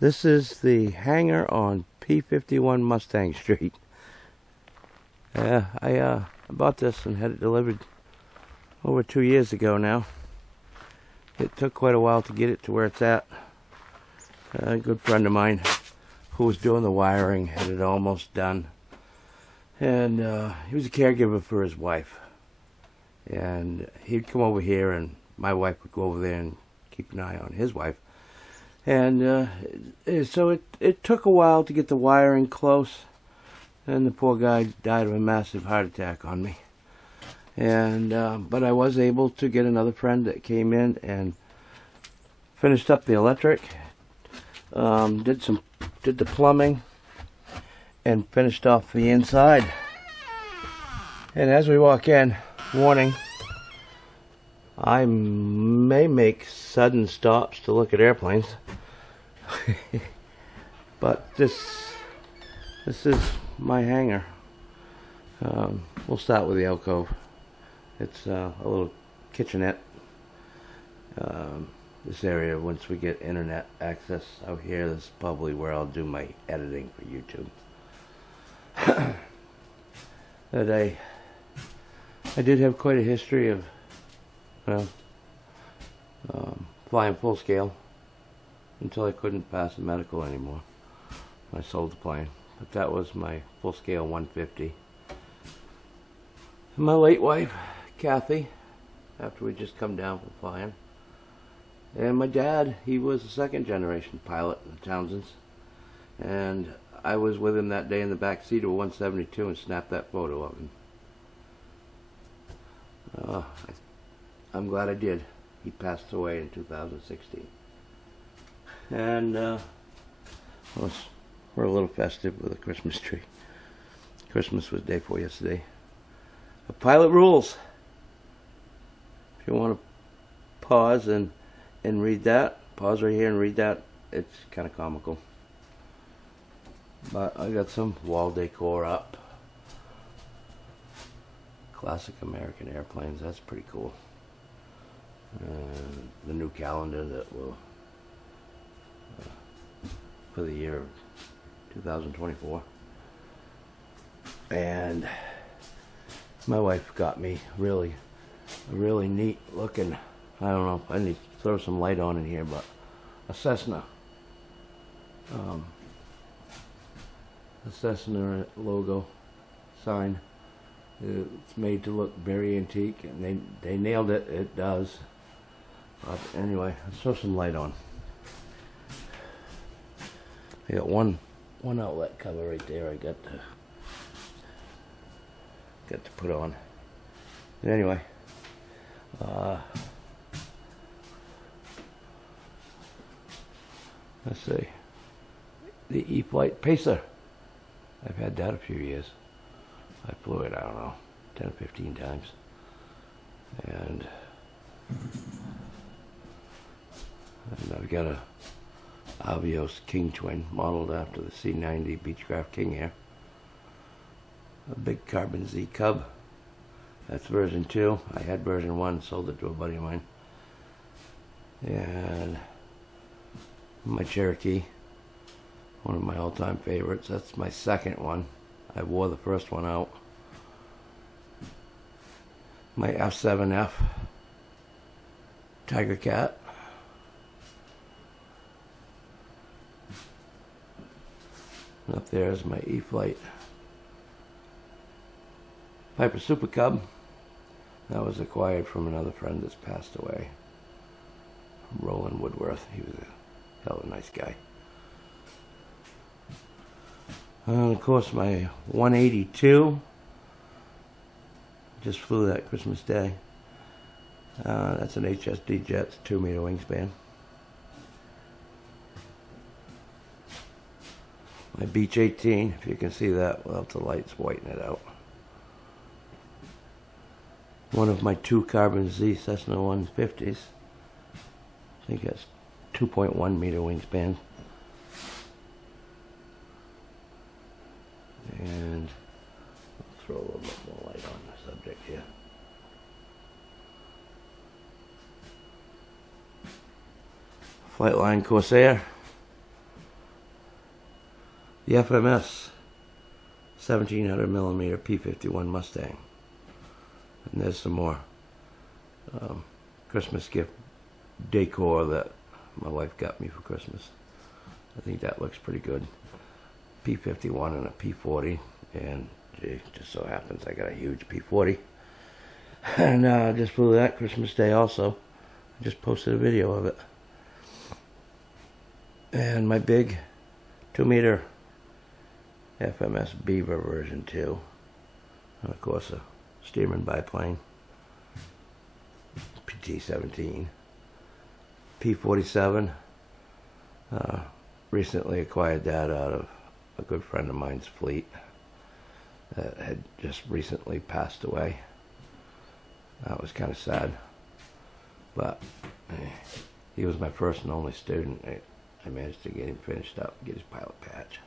This is the hangar on P51 Mustang Street. I bought this and had it delivered over 2 years ago now. It took quite a while to get it to where it's at. A good friend of mine who was doing the wiring had it almost done. And he was a caregiver for his wife. And he'd come over here and my wife would go over there and keep an eye on his wife. And so it took a while to get the wiring close, and the poor guy died of a massive heart attack on me. And but I was able to get another friend that came in and finished up the electric, did the plumbing, and finished off the inside. And as we walk in, warning, I may make sudden stops to look at airplanes. But this is my hangar. We'll start with the alcove. It's a little kitchenette. This area, once we get internet access out here, this is probably where I'll do my editing for YouTube. That I did have quite a history of flying full scale until I couldn't pass the medical anymore. I sold the plane, but that was my full scale 150. And my late wife, Kathy, after we just come down from flying, and my dad, he was a second generation pilot in the Townsends, and I was with him that day in the back seat of a 172 and snapped that photo of him. I'm glad I did. He passed away in 2016. And we're a little festive with a Christmas tree. Christmas was day 4 yesterday. A pilot rules. If you want to pause and read that, pause right here and read that. It's kind of comical. But I got some wall decor up. Classic American airplanes. That's pretty cool. And the new calendar that will for the year 2024. And my wife got me a really neat looking, I don't know, I need to throw some light on in here, but a Cessna. A Cessna logo sign. It's made to look very antique, and they nailed it. It does. But anyway, let's throw some light on. I got one outlet cover right there. I got to put on. And anyway, let's see, the E-Flight Pacer. I've had that a few years. I flew it, I don't know, 10 or 15 times. And I've got a Avios King Twin modeled after the C90 Beechcraft King Air. A big Carbon Z Cub. That's version 2. I had version 1, sold it to a buddy of mine. And my Cherokee, one of my all-time favorites. That's my second one. I wore the first one out. My F7F Tiger Cat. And up there is my E-Flight Piper Super Cub. That was acquired from another friend that's passed away, Roland Woodworth. He was a hell of a nice guy. And of course my 182, just flew that Christmas Day. That's an HSD jet, 2 meter wingspan. My Beech 18, if you can see that without the lights whiten it out. One of my 2 Carbon Z Cessna 150s. I think that's 2.1 meter wingspan. And I'll throw a little bit more light on the subject here. Flightline Corsair. the FMS 1700mm P51 Mustang. And there's some more Christmas gift decor that my wife got me for Christmas. I think that looks pretty good. P51 and a P40, and gee, just so happens I got a huge P40. And I just flew that Christmas Day also. I just posted a video of it. And my big 2-meter FMS Beaver version 2. And of course a Stearman biplane. PT-17. P-47. Recently acquired that out of a good friend of mine's fleet that had just recently passed away. That was kind of sad. But he was my first and only student. I managed to get him finished up, get his pilot patch.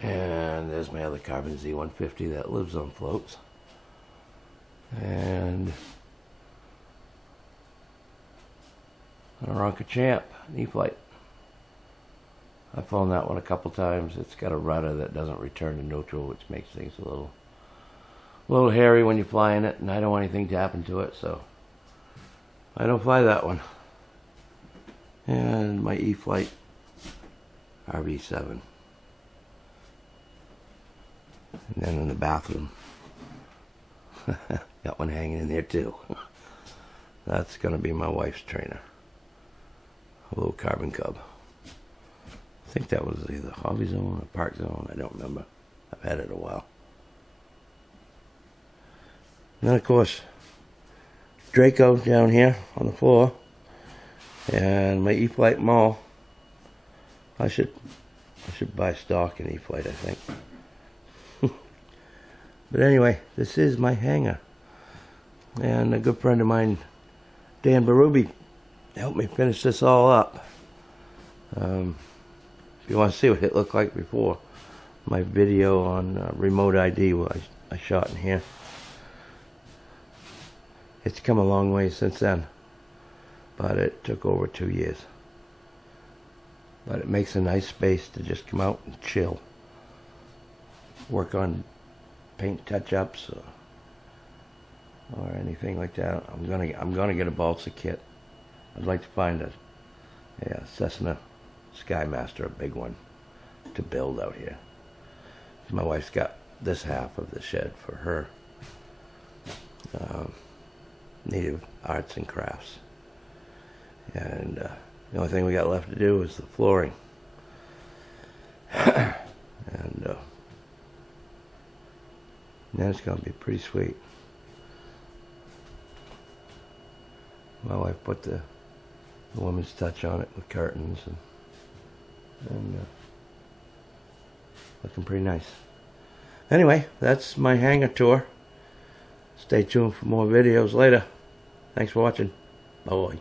And there's my other Carbon Z150 that lives on floats. And an Aranca Champ E-Flight. I've flown that one a couple times. It's got a rudder that doesn't return to neutral, which makes things a little hairy when you're flying it, and I don't want anything to happen to it, so I don't fly that one. And my E-Flight RV7. And then in the bathroom, got one hanging in there too. That's going to be my wife's trainer. A little Carbon Cub. I think that was either Hobby Zone or Park Zone. I don't remember. I've had it a while. And then of course, Draco down here on the floor. And my E-Flight Mall. I should buy stock in E-Flight, I think. But anyway, this is my hangar. And a good friend of mine, Dan Berube, helped me finish this all up. If you want to see what it looked like before, my video on remote ID I shot in here. It's come a long way since then, but it took over 2 years. But it makes a nice space to just come out and chill, work on paint touch-ups or anything like that. I'm gonna get a balsa kit. I'd like to find a Cessna Skymaster, a big one, to build out here. My wife's got this half of the shed for her native arts and crafts, and the only thing we got left to do is the flooring. And then it's going to be pretty sweet. My wife put the woman's touch on it with curtains and looking pretty nice. Anyway, that's my hangar tour. Stay tuned for more videos later. Thanks for watching. Bye.